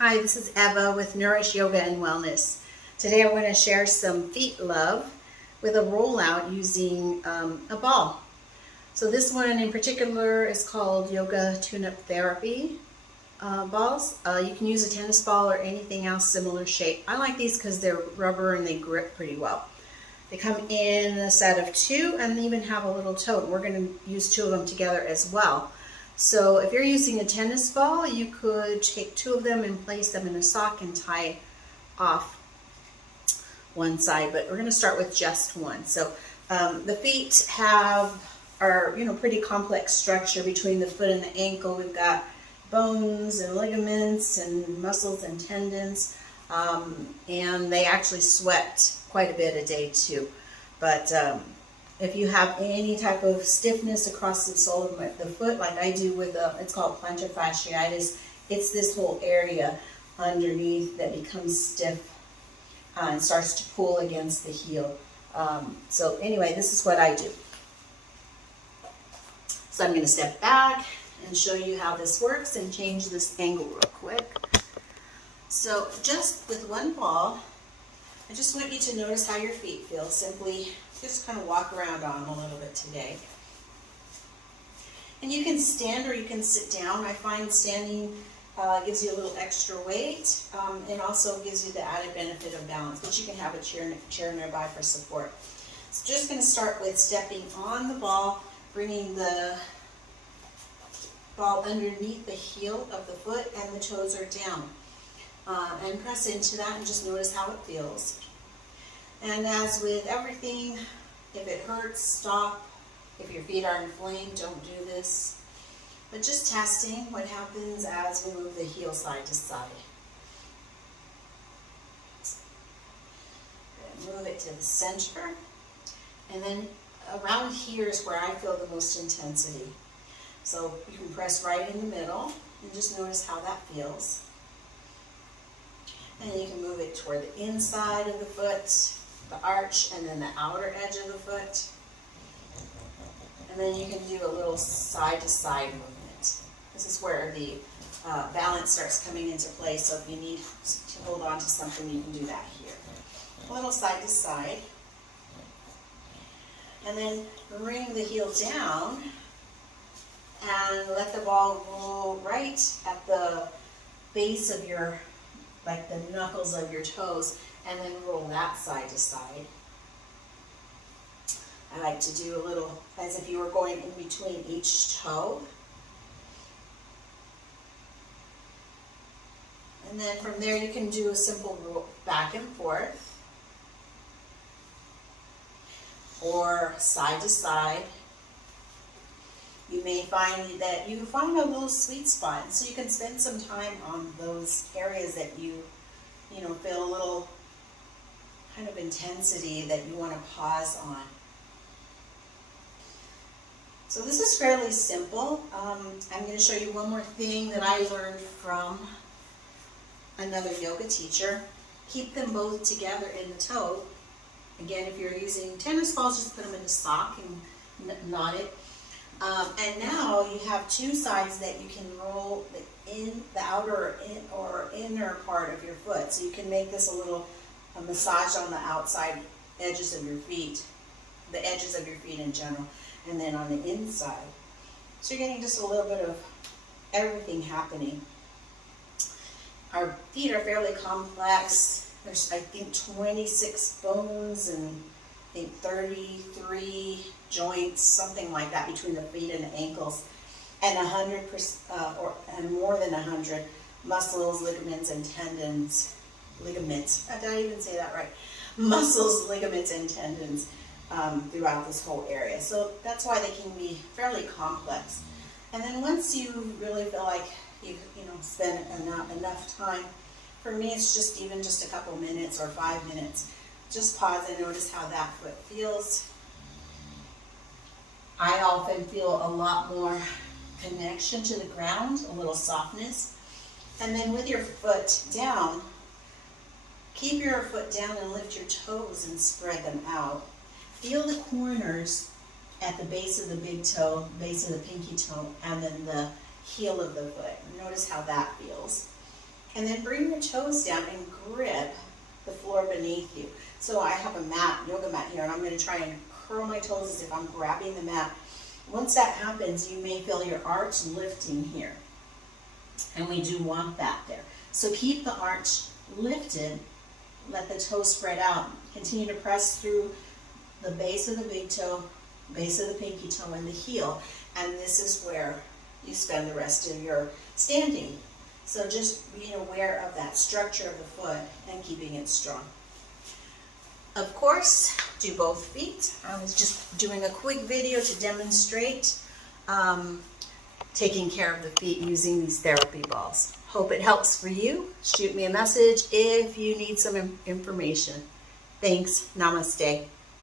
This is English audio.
Hi, this is Eva with Nourish Yoga and Wellness. Today I want to share some feet love with a rollout using a ball. So this one in particular is called Yoga Tune-Up Therapy balls. You can use a tennis ball or anything else similar shape. I like these because they're rubber and they grip pretty well. They come in a set of two and they even have a little tote. We're going to use two of them together as well. So if you're using a tennis ball, you could take two of them and place them in a sock and tie off one side, but we're going to start with just one. So the feet are pretty complex structure between the foot and the ankle. We've got bones and ligaments and muscles and tendons, and they actually sweat quite a bit a day too. But if you have any type of stiffness across the sole of the foot, like I do with it's called plantar fasciitis, it's this whole area underneath that becomes stiff and starts to pull against the heel. So anyway, this is what I do. So I'm going to step back and show you how this works and change this angle real quick. So just with one ball, I just want you to notice how your feet feel. Simply just kind of walk around on them a little bit today. And you can stand or you can sit down. I find standing gives you a little extra weight and also gives you the added benefit of balance, but you can have a chair nearby for support. So just going to start with stepping on the ball, bringing the ball underneath the heel of the foot and the toes are down. And press into that and just notice how it feels. And as with everything, if it hurts, stop. If your feet are inflamed, don't do this. But just testing what happens as we move the heel side to side. Move it to the center. And then around here is where I feel the most intensity. So you can press right in the middle and just notice how that feels. And you can move it toward the inside of the foot, the arch, and then the outer edge of the foot. And then you can do a little side-to-side movement. This is where the balance starts coming into play, so if you need to hold on to something, you can do that here. A little side-to-side. And then bring the heel down and let the ball roll right at the base of your, like the knuckles of your toes, and then roll that side to side. I like to do a little as if you were going in between each toe. And then from there you can do a simple roll back and forth or side to side. You may find that you find a little sweet spot, and so you can spend some time on those areas that you feel a little kind of intensity that you want to pause on. So this is fairly simple. I'm going to show you one more thing that I learned from another yoga teacher. Keep them both together in the toe. Again, if you're using tennis balls, just put them in a sock and knot it. And now you have two sides that you can roll in the outer or inner part of your foot. So you can make this a massage on the outside edges of your feet, the edges of your feet in general, and then on the inside. So you're getting just a little bit of everything happening. Our feet are fairly complex. There's, I think, 26 bones and I think 33 joints, something like that, between the feet and the ankles, and 100% and more than 100 muscles, ligaments, and tendons. Ligaments. Did I even say that right? Muscles, ligaments, and tendons throughout this whole area. So that's why they can be fairly complex. And then once you really feel like you've spent enough time, for me it's just a couple minutes or 5 minutes. Just pause and notice how that foot feels. I often feel a lot more connection to the ground, a little softness. And then with your foot down, keep your foot down and lift your toes and spread them out. Feel the corners at the base of the big toe, base of the pinky toe, and then the heel of the foot. Notice how that feels. And then bring your toes down and grip the floor beneath you. So I have a mat, yoga mat here, and I'm going to try and curl my toes as if I'm grabbing the mat. Once that happens, you may feel your arch lifting here. And we do want that there. So keep the arch lifted, let the toes spread out. Continue to press through the base of the big toe, base of the pinky toe, and the heel. And this is where you spend the rest of your standing. So just being aware of that structure of the foot and keeping it strong. Of course, do both feet. I was just doing a quick video to demonstrate taking care of the feet using these therapy balls. Hope it helps for you. Shoot me a message if you need some information. Thanks. Namaste.